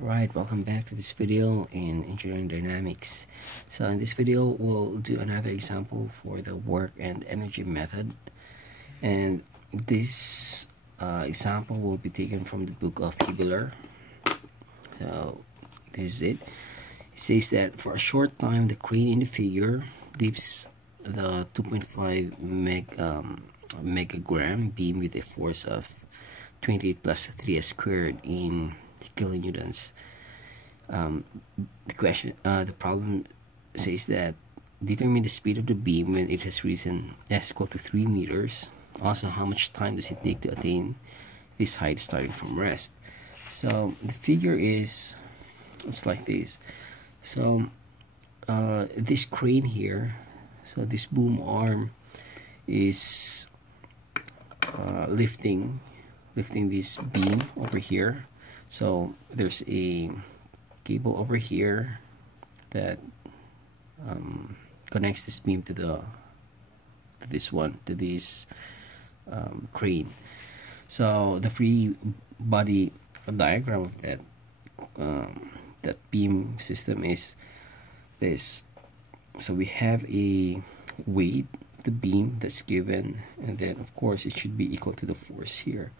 Right, welcome back to this video in engineering dynamics. So in this video we'll do another example for the work and energy method, and this example will be taken from the book of Hibbeler. So this is it. It says that for a short time the crane in the figure lifts the 2.5 megagram beam with a force of 28 plus 3s squared in kilonewtons. The problem says that determine the speed of the beam when it has risen s equal to 3 meters. Also, how much time does it take to attain this height starting from rest? So the figure is, it's like this. So this crane here, so this boom arm is lifting this beam over here. So there's a cable over here that connects this beam to this crane. So the free body diagram of that beam system is this. So we have a weight of the beam that's given, and then of course it should be equal to the force here.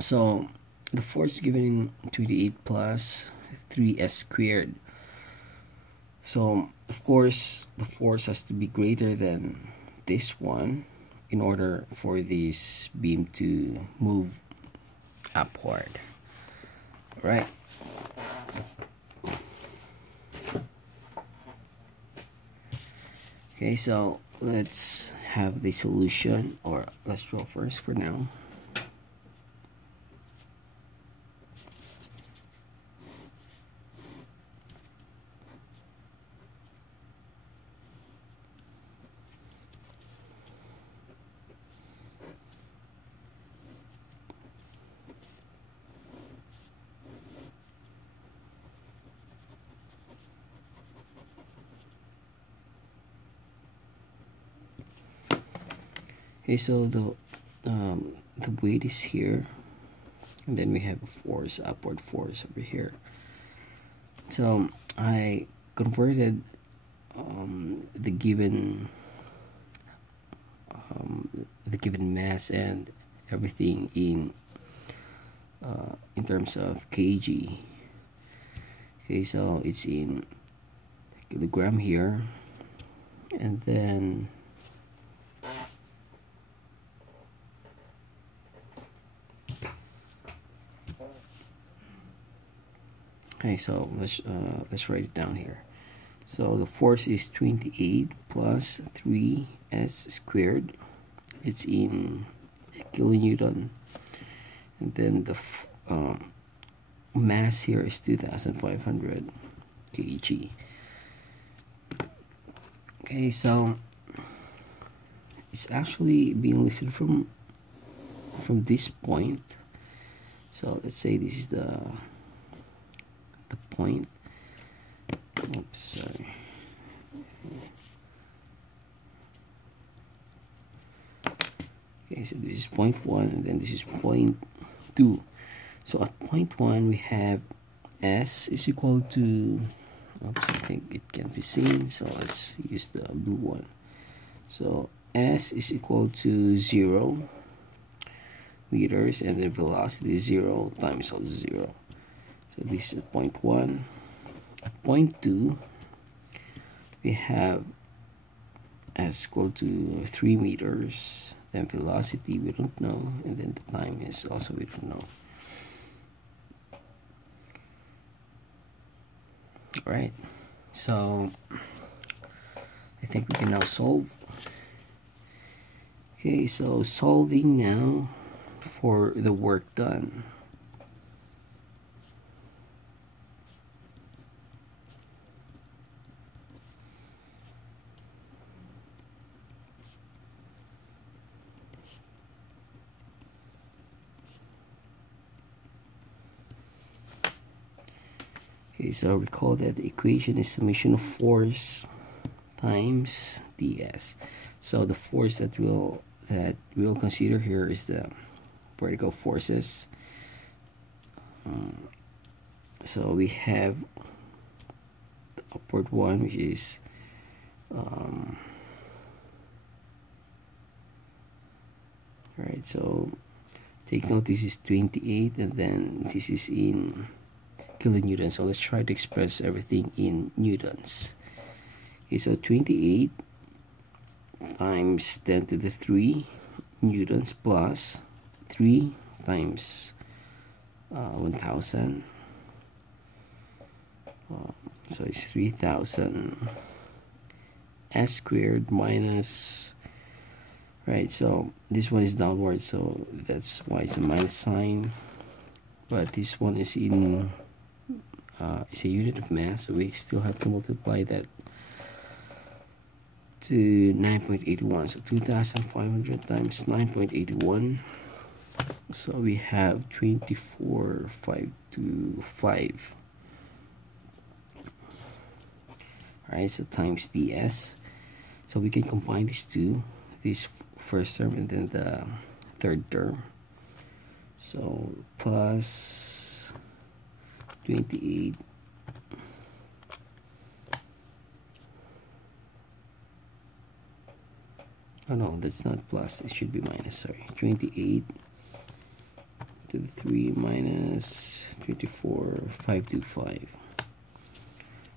So the force given in 28 plus 3s squared. So of course the force has to be greater than this one in order for this beam to move upward. Right. Okay, so let's have the solution, or let's draw first for now. Okay, so the weight is here, and then we have a force, upward force over here. So I converted the given mass and everything in terms of kg. Okay, so it's in kilogram here, and then okay, so let's write it down here. So the force is 28 plus 3s squared. It's in kilonewton, and then the mass here is 2,500 kg. Okay, so it's actually being lifted from this point. So let's say this is the point. Oops, sorry. Okay, so this is point 1, and then this is point 2. So at point 1 we have s is equal to, oops, I think it can't be seen, so let's use the blue one. So s is equal to 0 meters, and then velocity is 0 times also 0. So this is point 1. At point 2 we have s equal to 3 meters, then velocity we don't know, and then the time is also we don't know. Right, so I think we can now solve. Okay, so solving now for the work done. Okay, so recall that the equation is summation of force times ds. So the force that we'll consider here is the vertical forces So we have the upward one, which is right, so take note, this is 28 and then this is in kilonewtons. So let's try to express everything in newtons. Okay, so 28 times 10 to the 3 newtons plus 3 times 1000. So it's 3000 s squared minus, right, so this one is downward, so that's why it's a minus sign, but this one is in it's a unit of mass, so we still have to multiply that to 9.81. So 2500 times 9.81, so we have 24,525. Right, so times ds. So we can combine these two, this first term and then the third term. So plus 28 oh no, that's not plus, it should be minus, sorry. 28 to the 3 minus 24,525.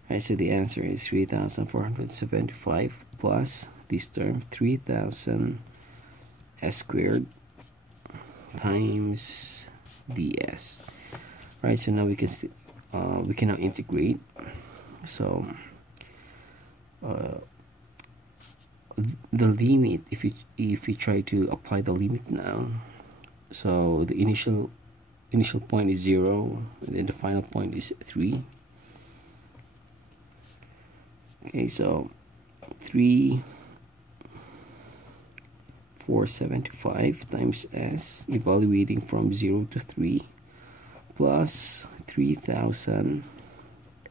Right, so the answer is 3,475 plus this term 3,000 s squared times ds. Right, so now we can now integrate. So the limit, if we try to apply the limit now, so the initial point is 0 and then the final point is 3. Okay, so 3,475 times s, evaluating from 0 to 3, plus 3,000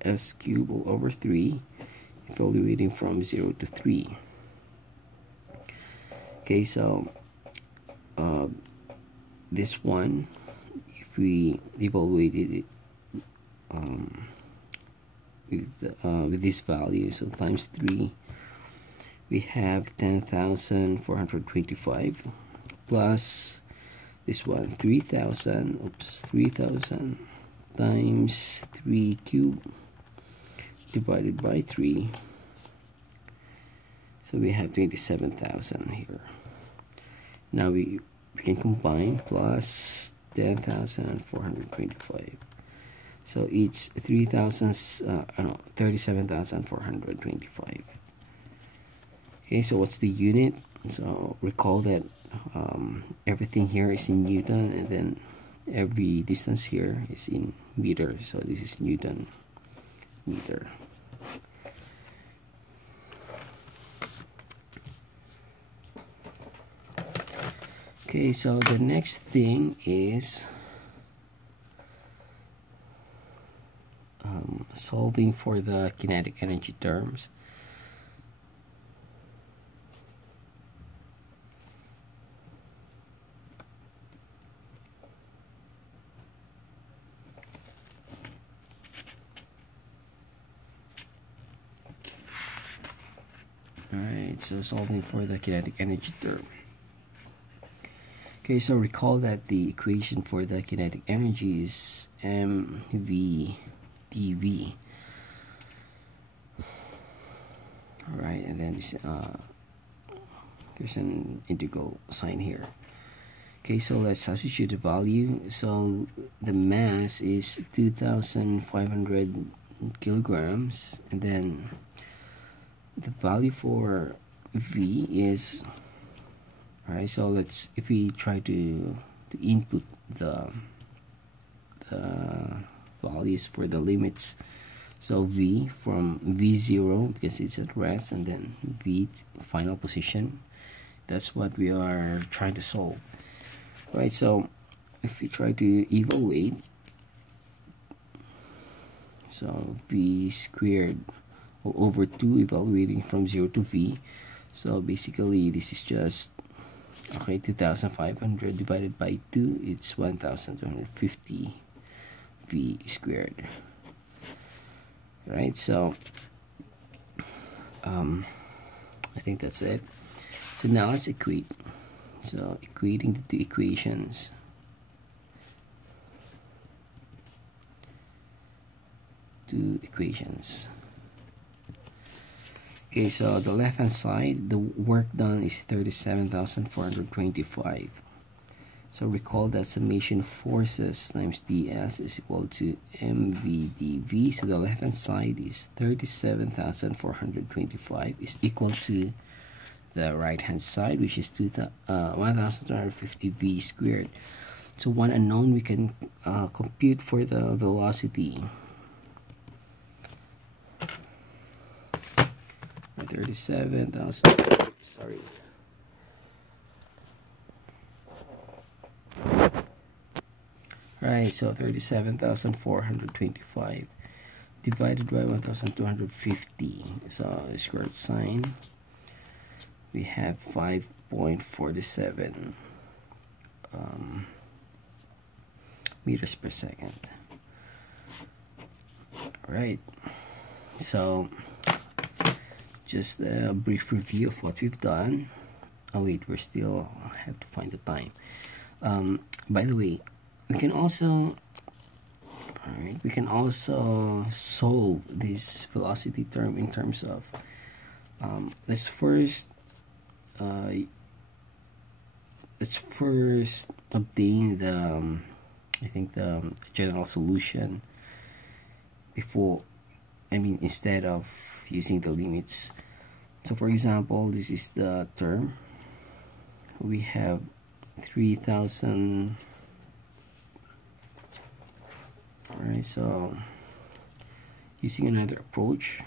s cubed all over 3, evaluating from 0 to 3. Okay, so this one, if we evaluated it with this value, so times 3, we have 10,425 plus this one 3,000 times 3 cubed divided by 3, so we have 27,000 here. Now we can combine plus 10,425. So each 37,425. Okay, so what's the unit? So recall that everything here is in Newton, and then every distance here is in meter. So this is Newton meter. Okay, so the next thing is solving for the kinetic energy terms. Alright, so solving for the kinetic energy term. Okay, so recall that the equation for the kinetic energy is mv dv. Alright, and then there's an integral sign here. Okay, so let's substitute the value. So the mass is 2,500 kilograms, and then the value for v is, alright, so let's, if we try to input the values for the limits, so v from v0 because it's at rest, and then v final position, that's what we are trying to solve. Right, so if we try to evaluate, so v squared all over 2 evaluating from 0 to v, so basically this is just, okay, 2,500 divided by 2, it's 1,250 v squared. Right, so I think that's it. So now let's equate. So equating the two equations. Okay, so the left hand side, the work done is 37,425. So recall that summation forces times ds is equal to mv dv. So the left hand side is 37,425 is equal to the right hand side, which is 1,250 v squared. So one unknown we can compute for the velocity. 37,000. Sorry. Right, so 37,425 divided by 1,250. So squared sign, we have 5.47 meters per second. Alright, so just a brief review of what we've done. Oh wait, we still have to find the time. By the way, we can also solve this velocity term in terms of let's first obtain the I think the general solution before, instead of using the limits. So for example, this is the term. We have 3,000. Alright, so using another approach,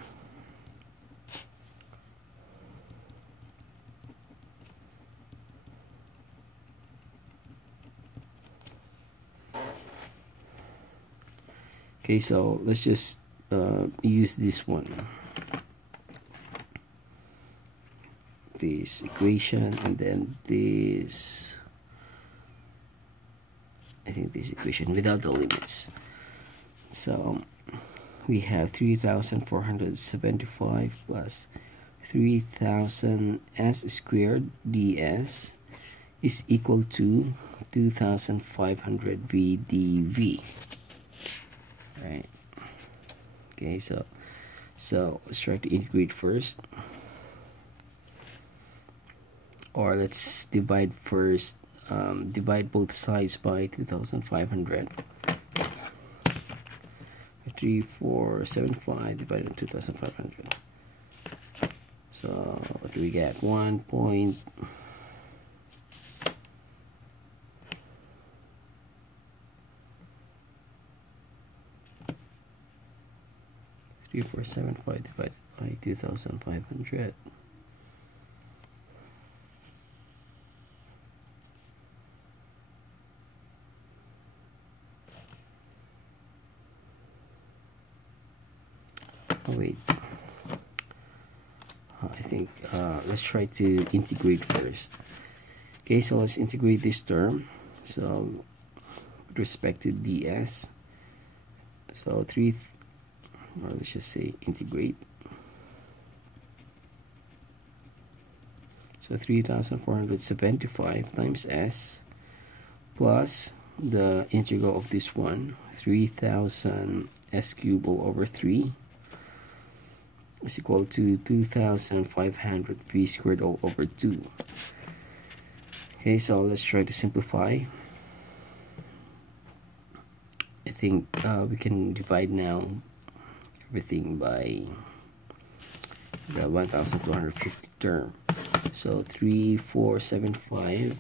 okay, so let's just use this one, this equation, and then this, I think this equation without the limits. So we have 3,475 plus 3,000 s squared ds is equal to 2,500 v dv. Right. Okay, so let's try to integrate first, or let's divide first. Divide both sides by 2,500. 3,475 divided by 2,500. So what do we get? 1 point. 3,475 divided by 2,500. Oh wait, I think let's try to integrate first. Okay, so let's integrate this term. So with respect to ds, so let's just say integrate. So 3,475 times s plus the integral of this one, 3,000 s cubed all over 3 is equal to 2,500 v squared all over 2. Okay, so let's try to simplify. I think we can divide now everything by the 1,250 term. So 3,475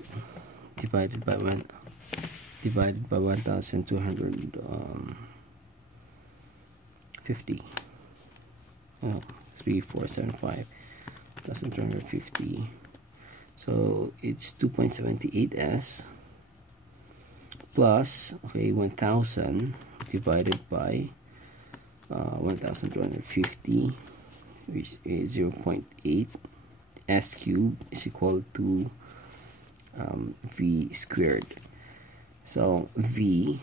divided by 1,250. Oh, 3,475 1,250. So it's 2.78 s plus, okay, 1,000 divided by 1,250, which is 0.8 s cubed is equal to v squared. So v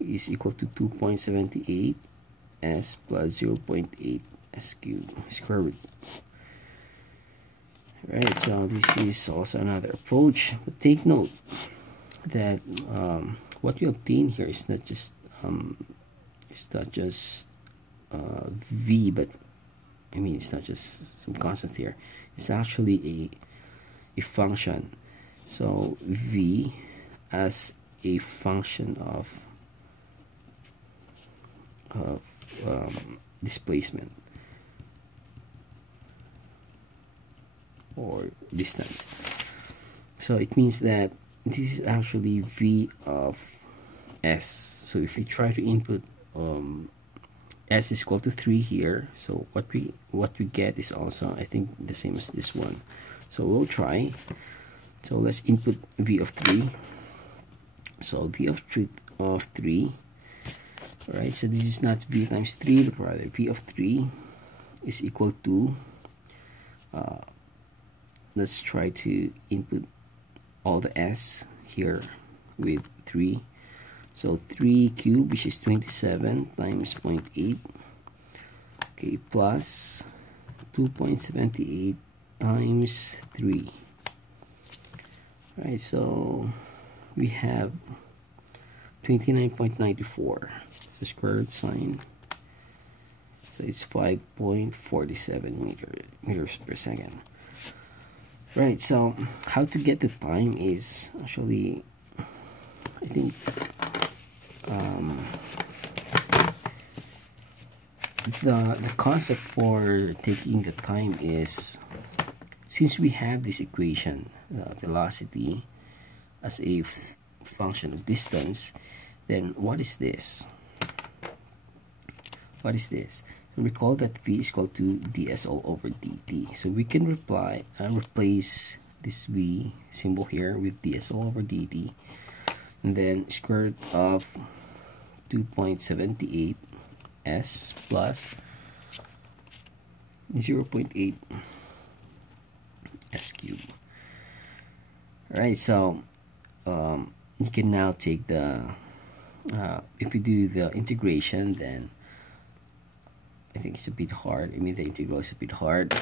is equal to 2.78 s plus 0.8 s cubed square root. Right, so this is also another approach, but take note that what you obtain here is not just v, but I mean it's not just some constant here. It's actually a function. So v as a function of displacement or distance. So it means that this is actually v of s. So if we try to input s is equal to 3 here, so what we get is also, I think, the same as this one. So we'll try. So let's input v of 3. So v of 3 right, so this is not v times 3, but rather v of 3 is equal to let's try to input all the s here with 3. So 3 cubed, which is 27 times 0.8, okay, plus 2.78 times 3. Right, so we have 29.94. So square root sign. So it's 5.47 meters per second. Right, so how to get the time is actually, I think, the concept for taking the time is, since we have this equation, velocity as a function of distance, then what is this? What is this? Recall that v is equal to ds all over dt. So we can replace this v symbol here with ds all over dt, and then square root of 2.78 s plus 0.8 s cubed. Alright, so you can now take the if we do the integration, then I think it's a bit hard. I mean, the integral is a bit hard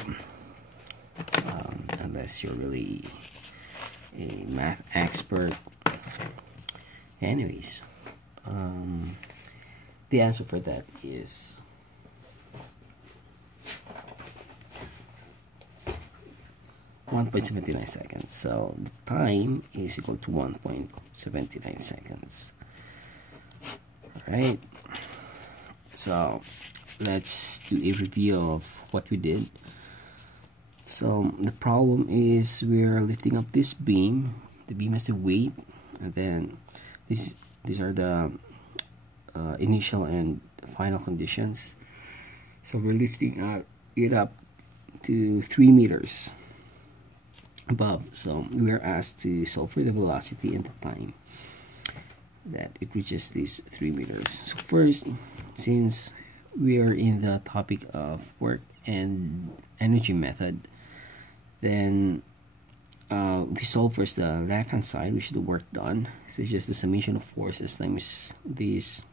unless you're really a math expert. Anyways, the answer for that is 1.79 seconds. So the time is equal to 1.79 seconds. Alright, so let's do a review of what we did. So the problem is we're lifting up this beam. The beam has a weight, and then these are the initial and final conditions. So we're lifting it up to 3 meters above. So we are asked to solve for the velocity and the time that it reaches these 3 meters. So first, since we are in the topic of work and energy method, then we solve first the left hand side, which is the work done. So it's just the summation of forces times this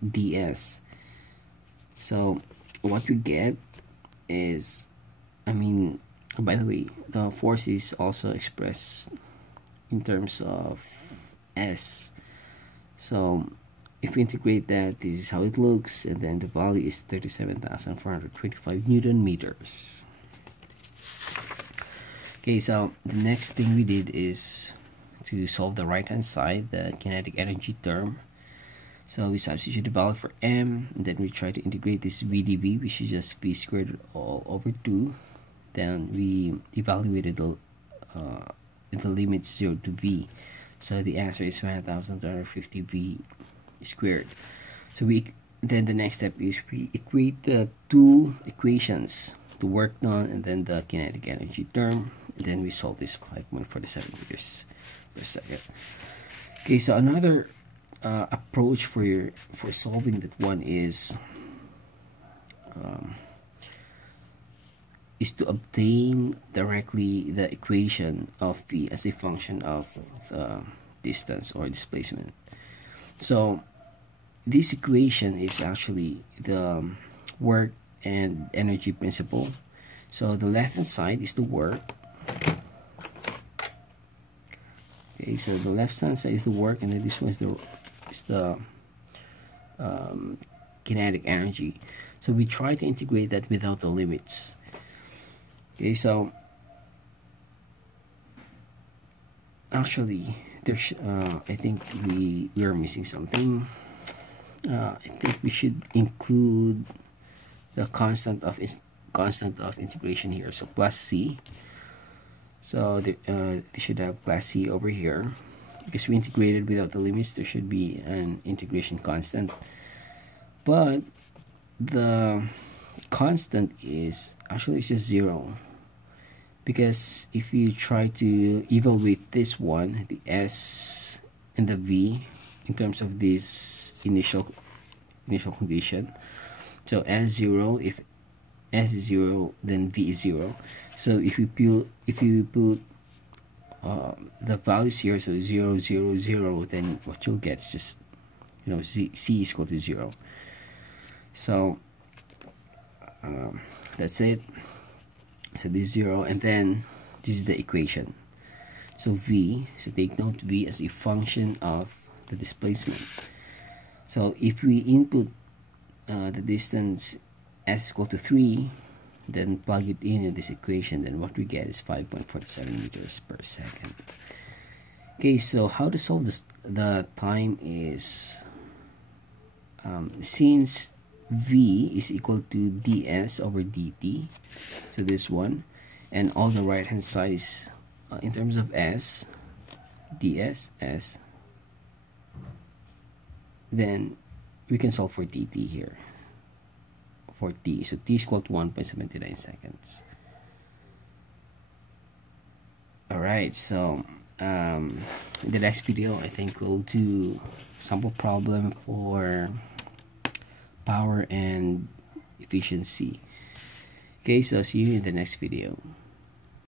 ds. So what we get is, I mean, by the way, the force is also expressed in terms of s. So if we integrate that, this is how it looks, and then the value is 37,425 Newton meters. Okay, so the next thing we did is to solve the right hand side, the kinetic energy term. So we substitute the value for m, and then we try to integrate this v dv, which is just v squared all over 2. Then we evaluated the limits 0 to v. So the answer is 1,250 v squared. So then the next step is we equate the two equations, the work done and then the kinetic energy term, and then we solve this 5.47 meters per second. Okay, so another approach for solving that one is to obtain directly the equation of v as a function of the distance or displacement. So this equation is actually the work and energy principle. So the left hand side is the work. Okay, so the left hand side is the work, and then this one is the kinetic energy. So we try to integrate that without the limits. Okay, so actually there's I think we are missing something. I think we should include the constant of integration here, so plus c. So they should have plus c over here, because we integrated without the limits. There should be an integration constant, but the constant is actually just 0, because if you try to evaluate this one, the s and the v, in terms of this initial condition, so s0, if s is 0, then v is 0. So if you put the values here, so 0, 0, 0, then what you'll get is just, you know, c is equal to 0. So that's it. So this is 0, and then this is the equation. So v, so take note v as a function of the displacement. So if we input the distance s equal to 3, then plug it in this equation, then what we get is 5.47 meters per second. Okay, so how to solve this? The time is, since v is equal to ds over dt, so this one, and all the right hand side is in terms of s, ds, s, then we can solve for dt here, for t. So t is equal to 1.79 seconds. Alright, so in the next video, I think we'll do sample problem for power and efficiency. Okay, so see you in the next video.